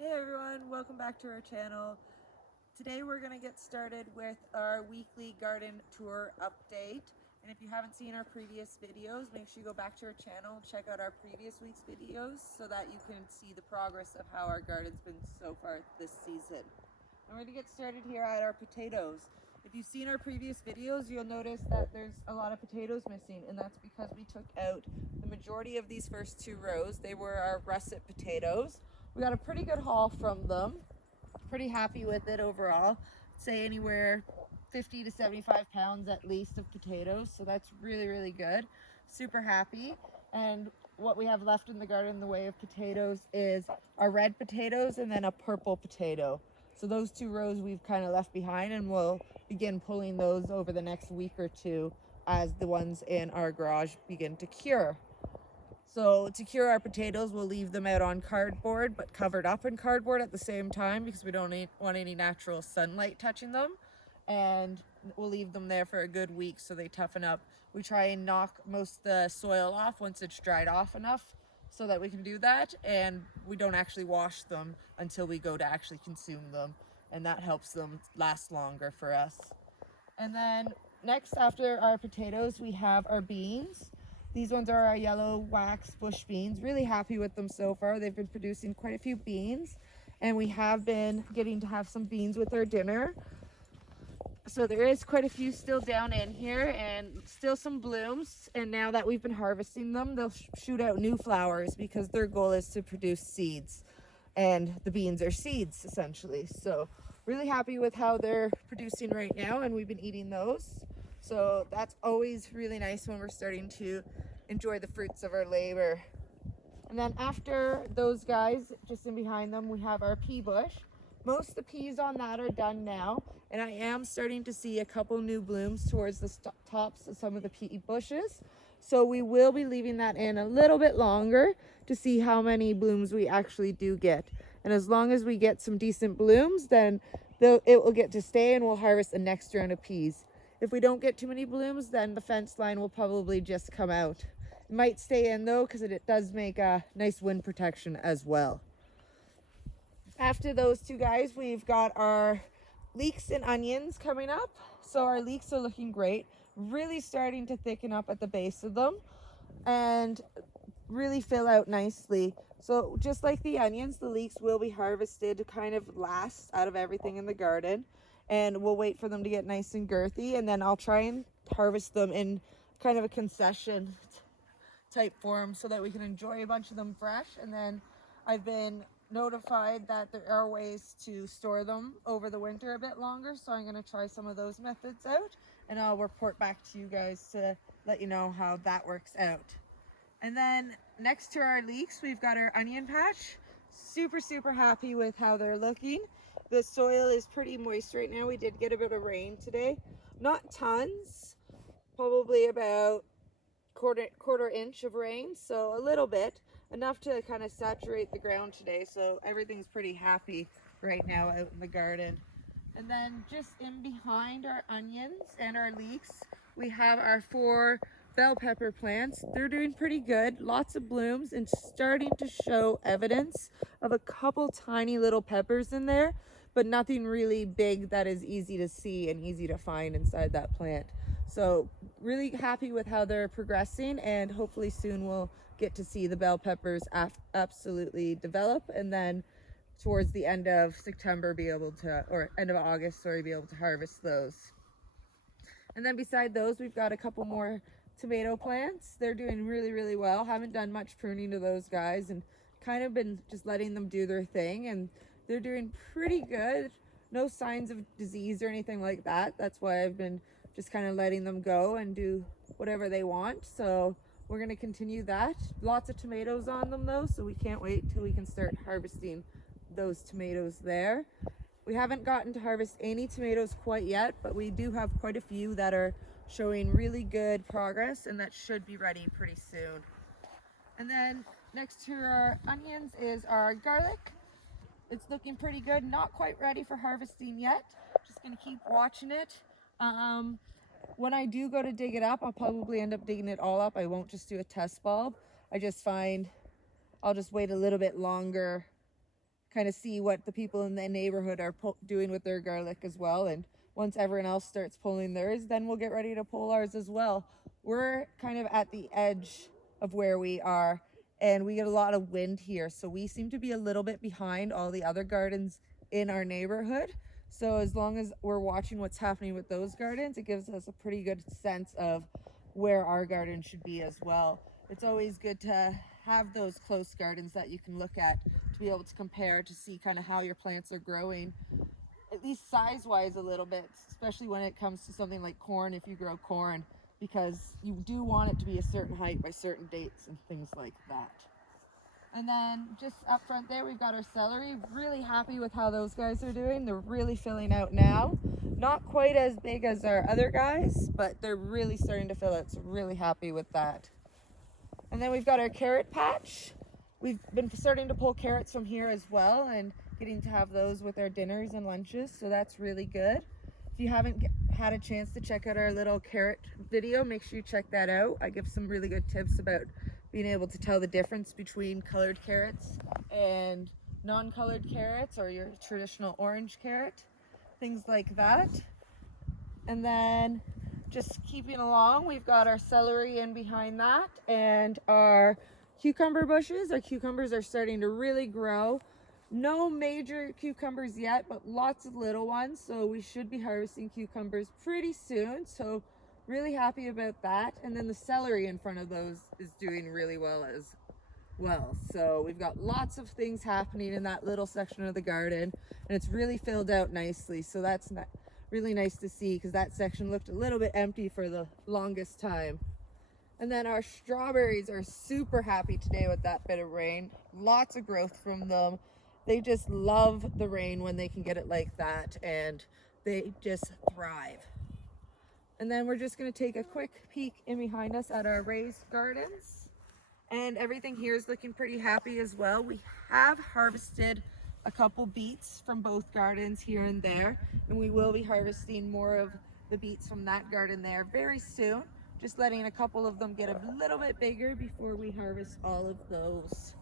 Hey everyone, welcome back to our channel. Today we're going to get started with our weekly garden tour update. And if you haven't seen our previous videos, make sure you go back to our channel and check out our previous week's videos so that you can see the progress of how our garden's been so far this season. And we're going to get started here at our potatoes. If you've seen our previous videos, you'll notice that there's a lot of potatoes missing, and that's because we took out the majority of these first two rows. They were our russet potatoes. We got a pretty good haul from them. Pretty happy with it overall. Say anywhere 50 to 75 pounds at least of potatoes, so that's really good. Super happy. And what we have left in the garden in the way of potatoes is our red potatoes and then a purple potato. So those two rows we've kind of left behind, and we'll begin pulling those over the next week or two as the ones in our garage begin to cure. So to cure our potatoes, we'll leave them out on cardboard, but covered up in cardboard at the same time because we don't want any natural sunlight touching them. And we'll leave them there for a good week so they toughen up. We try and knock most of the soil off once it's dried off enough so that we can do that. And we don't actually wash them until we go to actually consume them. And that helps them last longer for us. And then next, after our potatoes, we have our beans. These ones are our yellow wax bush beans. Really happy with them so far. They've been producing quite a few beans, and we have been getting to have some beans with our dinner. So there is quite a few still down in here and still some blooms. And now that we've been harvesting them, they'll shoot out new flowers because their goal is to produce seeds. And the beans are seeds essentially. So really happy with how they're producing right now, and we've been eating those. So that's always really nice when we're starting to enjoy the fruits of our labor. And then after those guys, just in behind them, we have our pea bush. Most of the peas on that are done now, and I am starting to see a couple new blooms towards the tops of some of the pea bushes. So we will be leaving that in a little bit longer to see how many blooms we actually do get. And as long as we get some decent blooms, then it will get to stay, and we'll harvest the next round of peas. If we don't get too many blooms, then the fence line will probably just come out. It might stay in though, because it does make a nice wind protection as well. After those two guys, we've got our leeks and onions coming up. So our leeks are looking great, really starting to thicken up at the base of them and really fill out nicely. So just like the onions, the leeks will be harvested kind of last out of everything in the garden, and we'll wait for them to get nice and girthy, and then I'll try and harvest them in kind of a concession type form so that we can enjoy a bunch of them fresh. And then I've been notified that there are ways to store them over the winter a bit longer, so I'm going to try some of those methods out, and I'll report back to you guys to let you know how that works out. And then next to our leeks, we've got our onion patch. Super happy with how they're looking. The soil is pretty moist right now. We did get a bit of rain today, not tons, probably about quarter inch of rain, so a little bit, enough to kind of saturate the ground today. So everything's pretty happy right now out in the garden. And then just in behind our onions and our leeks, we have our 4 bell pepper plants. They're doing pretty good, lots of blooms, and starting to show evidence of a couple tiny little peppers in there, but nothing really big that is easy to see and easy to find inside that plant. So really happy with how they're progressing, and hopefully soon we'll get to see the bell peppers absolutely develop, and then towards the end of September be able to, or end of August, sorry, be able to harvest those. And then beside those, we've got a couple more tomato plants. They're doing really well. Haven't done much pruning to those guys and kind of been just letting them do their thing, and they're doing pretty good. No signs of disease or anything like that. That's why I've been just kind of letting them go and do whatever they want. So we're going to continue that. Lots of tomatoes on them though, so we can't wait till we can start harvesting those tomatoes there. We haven't gotten to harvest any tomatoes quite yet, but we do have quite a few that are showing really good progress, and that should be ready pretty soon. And then next to our onions is our garlic. It's looking pretty good, not quite ready for harvesting yet. Just gonna keep watching it. When I do go to dig it up, I'll probably end up digging it all up. I won't just do a test bulb. I just find I'll just wait a little bit longer kind of see what the people in the neighborhood are doing with their garlic as well. And once everyone else starts pulling theirs, then we'll get ready to pull ours as well. We're kind of at the edge of where we are, and we get a lot of wind here, so we seem to be a little bit behind all the other gardens in our neighborhood. So as long as we're watching what's happening with those gardens, it gives us a pretty good sense of where our garden should be as well. It's always good to have those close gardens that you can look at to be able to compare, to see kind of how your plants are growing, at least size-wise a little bit, especially when it comes to something like corn, if you grow corn, because you do want it to be a certain height by certain dates and things like that. And then just up front there, we've got our celery. Really happy with how those guys are doing. They're really filling out now. Not quite as big as our other guys, but they're really starting to fill out, so really happy with that. And then we've got our carrot patch. We've been starting to pull carrots from here as well and getting to have those with our dinners and lunches, so that's really good. If you haven't had a chance to check out our little carrot video, make sure you check that out. I give some really good tips about being able to tell the difference between colored carrots and non-colored carrots, or your traditional orange carrot, things like that. And then just keeping along, we've got our celery in behind that, and our cucumber bushes. Our cucumbers are starting to really grow. No major cucumbers yet, but lots of little ones, so we should be harvesting cucumbers pretty soon, so really happy about that. And then the celery in front of those is doing really well as well. So we've got lots of things happening in that little section of the garden, and it's really filled out nicely, so that's really nice to see, because that section looked a little bit empty for the longest time. And then our strawberries are super happy today with that bit of rain. Lots of growth from them. They just love the rain when they can get it like that, and they just thrive. And then we're just going to take a quick peek in behind us at our raised gardens. And everything here is looking pretty happy as well. We have harvested a couple beets from both gardens here and there, and we will be harvesting more of the beets from that garden there very soon. Just letting a couple of them get a little bit bigger before we harvest all of those.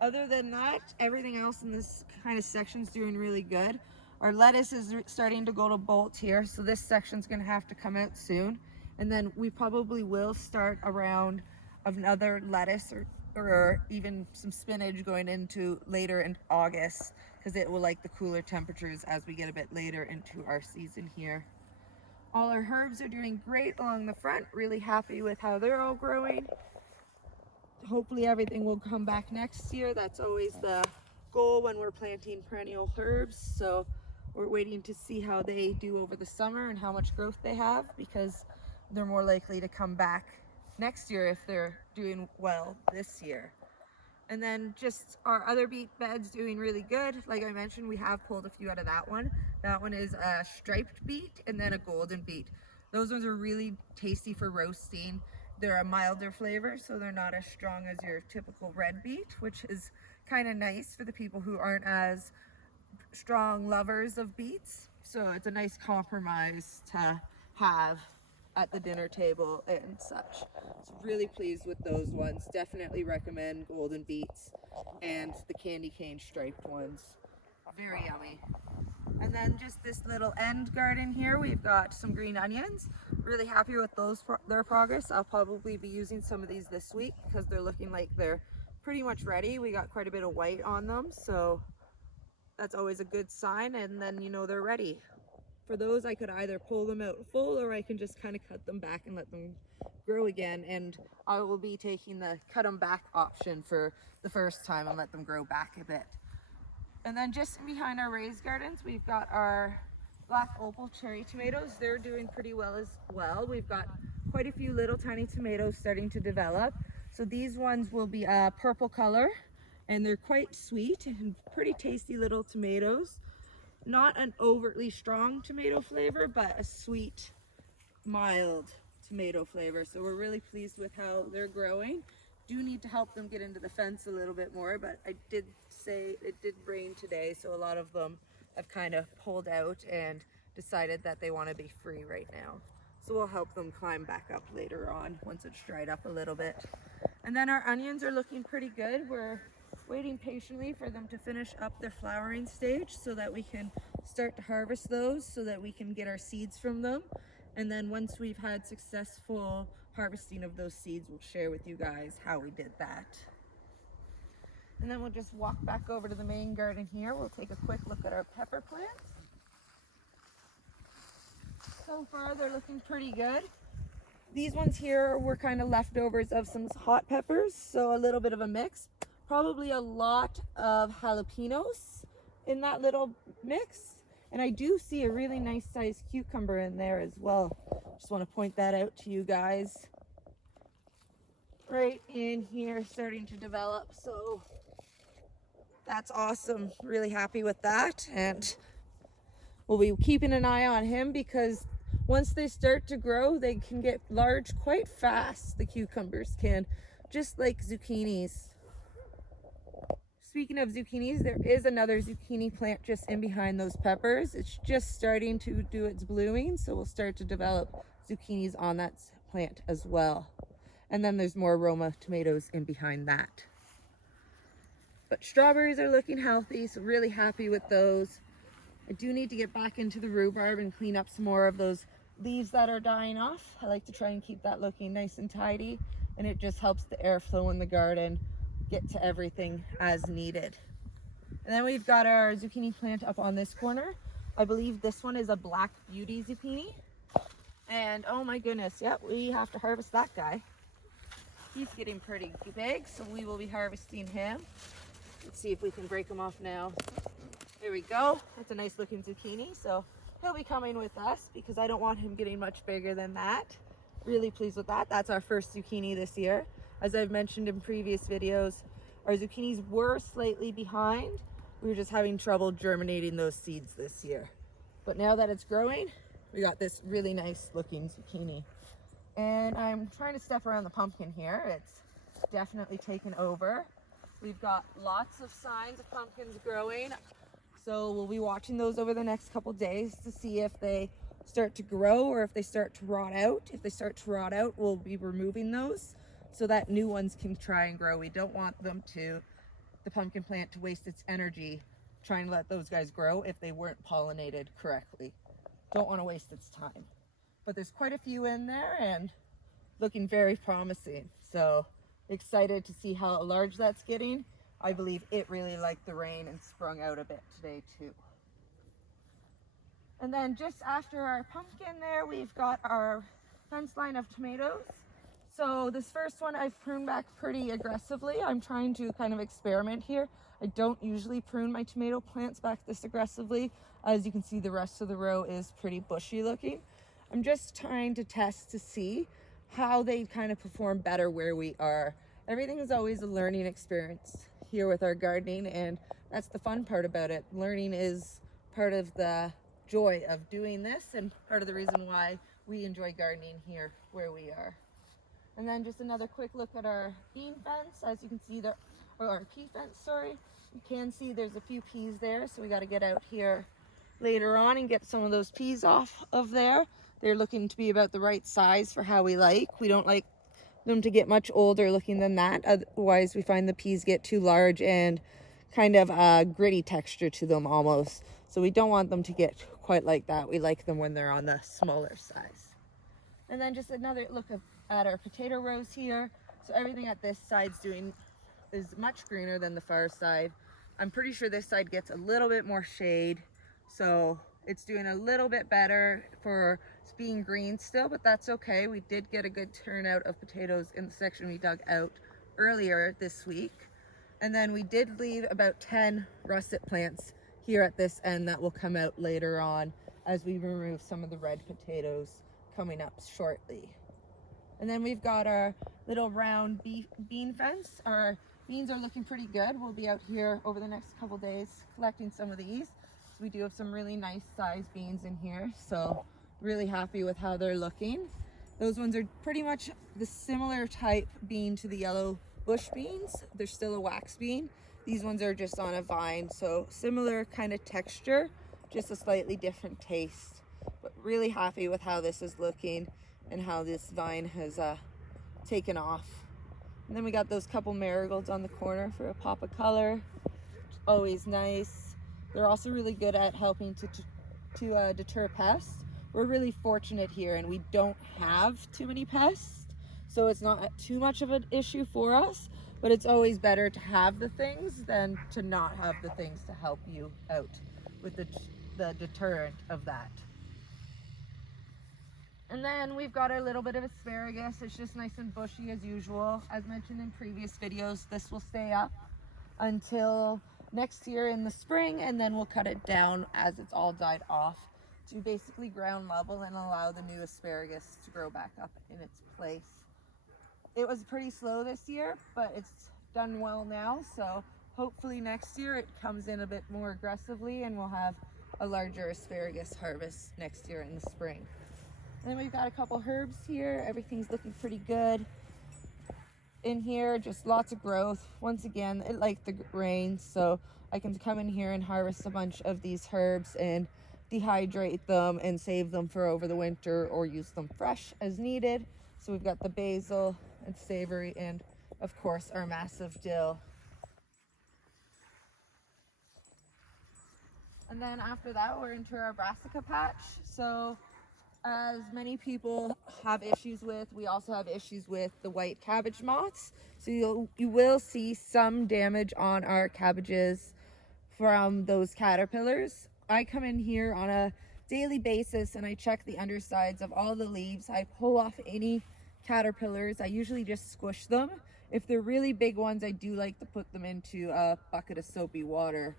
Other than that, everything else in this kind of section is doing really good. Our lettuce is starting to go to bolt here, so this section's going to have to come out soon. And then we probably will start a round of another lettuce or even some spinach going into later in August, because it will like the cooler temperatures as we get a bit later into our season here. All our herbs are doing great along the front. Really happy with how they're all growing. Hopefully everything will come back next year. That's always the goal when we're planting perennial herbs. So we're waiting to see how they do over the summer and how much growth they have, because they're more likely to come back next year if they're doing well this year. And then just our other beet beds doing really good. Like I mentioned, we have pulled a few out of that one. That one is a striped beet and then a golden beet. Those ones are really tasty for roasting. They're a milder flavor, so they're not as strong as your typical red beet, which is kind of nice for the people who aren't as strong lovers of beets. So it's a nice compromise to have at the dinner table and such. So really pleased with those ones. Definitely recommend golden beets and the candy cane striped ones. Very yummy. And then just this little end garden here, we've got some green onions. Really happy with their progress. I'll probably be using some of these this week because they're looking like they're pretty much ready. We got quite a bit of white on them, so that's always a good sign, and then you know they're ready. For those, I could either pull them out full, or I can just kind of cut them back and let them grow again, and I will be taking the cut them back option for the first time and let them grow back a bit. And then just behind our raised gardens, we've got our black opal cherry tomatoes. They're doing pretty well as well. We've got quite a few little tiny tomatoes starting to develop. So these ones will be a purple color, and they're quite sweet and pretty tasty little tomatoes. Not an overtly strong tomato flavor, but a sweet, mild tomato flavor. So we're really pleased with how they're growing. Do need to help them get into the fence a little bit more, but I did say it did rain today, so a lot of them have kind of pulled out and decided that they want to be free right now. So we'll help them climb back up later on once it's dried up a little bit. And then our onions are looking pretty good. We're waiting patiently for them to finish up their flowering stage so that we can start to harvest those, so that we can get our seeds from them. And then once we've had successful harvesting of those seeds, we'll share with you guys how we did that. And then we'll just walk back over to the main garden here. We'll take a quick look at our pepper plants. So far they're looking pretty good. These ones here were kind of leftovers of some hot peppers, so a little bit of a mix. Probably a lot of jalapenos in that little mix. And I do see a really nice sized cucumber in there as well. Just want to point that out to you guys. Right in here, starting to develop. So that's awesome. Really happy with that. And we'll be keeping an eye on him because once they start to grow, they can get large quite fast. The cucumbers can, just like zucchinis. Speaking of zucchinis, there is another zucchini plant just in behind those peppers. It's just starting to do its blooming, so we'll start to develop zucchinis on that plant as well. And then there's more Roma tomatoes in behind that. But strawberries are looking healthy, so really happy with those. I do need to get back into the rhubarb and clean up some more of those leaves that are dying off. I like to try and keep that looking nice and tidy, and it just helps the airflow in the garden get to everything as needed. And then we've got our zucchini plant up on this corner. I believe this one is a black beauty zucchini. And oh my goodness, yep, we have to harvest that guy. He's getting pretty big, so we will be harvesting him. Let's see if we can break him off now. There we go. That's a nice looking zucchini, so he'll be coming with us because I don't want him getting much bigger than that. Really pleased with that. That's our first zucchini this year. As I've mentioned in previous videos, our zucchinis were slightly behind. We were just having trouble germinating those seeds this year. But now that it's growing, we got this really nice looking zucchini. And I'm trying to step around the pumpkin here. It's definitely taken over. We've got lots of signs of pumpkins growing. So we'll be watching those over the next couple days to see if they start to grow or if they start to rot out. If they start to rot out, we'll be removing those so that new ones can try and grow. We don't want the pumpkin plant to waste its energy trying to let those guys grow if they weren't pollinated correctly. Don't want to waste its time. But there's quite a few in there and looking very promising. So excited to see how large that's getting. I believe it really liked the rain and sprung out a bit today too. And then just after our pumpkin there, we've got our fence line of tomatoes. So this first one I've pruned back pretty aggressively. I'm trying to kind of experiment here. I don't usually prune my tomato plants back this aggressively. As you can see, the rest of the row is pretty bushy looking. I'm just trying to test to see how they kind of perform better where we are. Everything is always a learning experience here with our gardening, and that's the fun part about it. Learning is part of the joy of doing this and part of the reason why we enjoy gardening here where we are. And then just another quick look at our bean fence. As you can see there, or our pea fence, sorry. You can see there's a few peas there, so we got to get out here later on and get some of those peas off of there. They're looking to be about the right size for how we like. We don't like them to get much older looking than that. Otherwise, we find the peas get too large and kind of a gritty texture to them almost. So we don't want them to get quite like that. We like them when they're on the smaller size. And then just another look at our potato rows here. So everything at this side's is much greener than the far side. I'm pretty sure this side gets a little bit more shade, so it's doing a little bit better for being green still, but that's okay. We did get a good turnout of potatoes in the section we dug out earlier this week. And then we did leave about 10 russet plants here at this end that will come out later on as we remove some of the red potatoes coming up shortly. And then we've got our little round bean fence. Our beans are looking pretty good. We'll be out here over the next couple days collecting some of these. So we do have some really nice sized beans in here, so really happy with how they're looking. Those ones are pretty much the similar type bean to the yellow bush beans. They're still a wax bean. These ones are just on a vine, so similar kind of texture, just a slightly different taste. But really happy with how this is looking and how this vine has taken off. And then we got those couple marigolds on the corner for a pop of color. Always nice. They're also really good at helping to deter pests. We're really fortunate here and we don't have too many pests, so it's not too much of an issue for us, but it's always better to have the things than to not have the things to help you out with the deterrent of that. And then we've got a little bit of asparagus. It's just nice and bushy as usual. As mentioned in previous videos, this will stay up until next year in the spring, and then we'll cut it down as it's all died off to basically ground level and allow the new asparagus to grow back up in its place. It was pretty slow this year, but it's done well now, so hopefully next year it comes in a bit more aggressively and we'll have a larger asparagus harvest next year in the spring. And then we've got a couple herbs here. Everything's looking pretty good in here, just lots of growth. Once again, it liked the rain, so I can come in here and harvest a bunch of these herbs and dehydrate them and save them for over the winter or use them fresh as needed. So we've got the basil and savory and of course our massive dill. And then after that we're into our brassica patch. So as many people have issues with, we also have issues with the white cabbage moths. So you will see some damage on our cabbages from those caterpillars. I come in here on a daily basis and I check the undersides of all the leaves. I pull off any caterpillars. I usually just squish them. If they're really big ones, I do like to put them into a bucket of soapy water,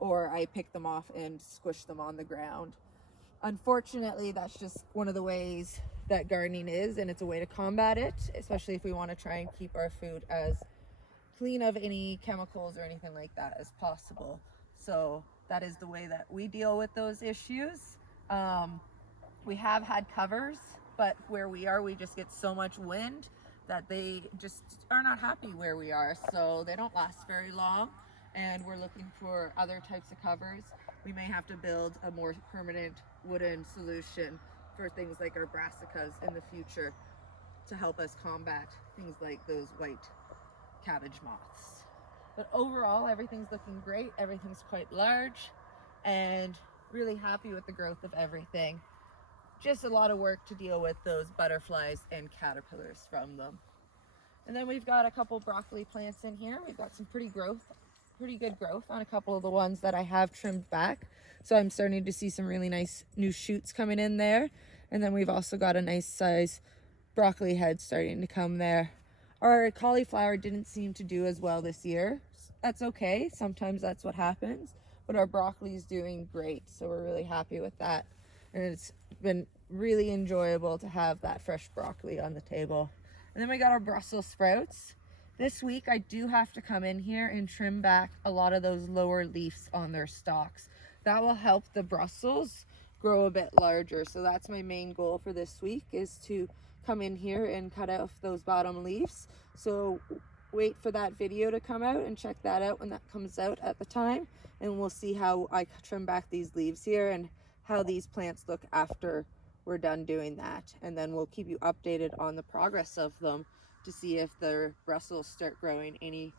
or I pick them off and squish them on the ground. Unfortunately, that's just one of the ways that gardening is, and it's a way to combat it, especially if we want to try and keep our food as clean of any chemicals or anything like that as possible. So that is the way that we deal with those issues. We have had covers, but where we are, we just get so much wind that they just are not happy where we are, so they don't last very long, and we're looking for other types of covers. We may have to build a more permanent wooden solution for things like our brassicas in the future to help us combat things like those white cabbage moths. But overall, everything's looking great. Everything's quite large and really happy with the growth of everything. Just a lot of work to deal with those butterflies and caterpillars from them. And then we've got a couple broccoli plants in here. We've got some pretty good growth on a couple of the ones that I have trimmed back. So I'm starting to see some really nice new shoots coming in there. And then we've also got a nice size broccoli head starting to come there. Our cauliflower didn't seem to do as well this year. That's okay. Sometimes that's what happens. But our broccoli is doing great. So we're really happy with that. And it's been really enjoyable to have that fresh broccoli on the table. And then we got our Brussels sprouts. This week I do have to come in here and trim back a lot of those lower leaves on their stalks. That will help the Brussels grow a bit larger. So that's my main goal for this week, is to come in here and cut off those bottom leaves. So wait for that video to come out and check that out when that comes out at the time. And we'll see how I trim back these leaves here and how these plants look after we're done doing that. And then we'll keep you updated on the progress of them to see if the Brussels start growing any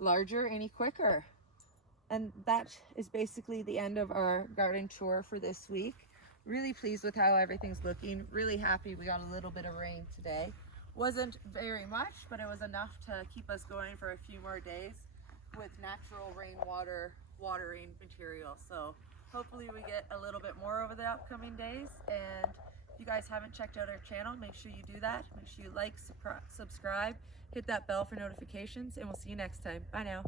larger, any quicker. And that is basically the end of our garden tour for this week. Really pleased with how everything's looking. Really happy we got a little bit of rain today. Wasn't very much, but it was enough to keep us going for a few more days with natural rainwater watering material. So hopefully we get a little bit more over the upcoming days. And if you guys haven't checked out our channel, make sure you do that. Make sure you like, subscribe, hit that bell for notifications, and we'll see you next time. Bye now.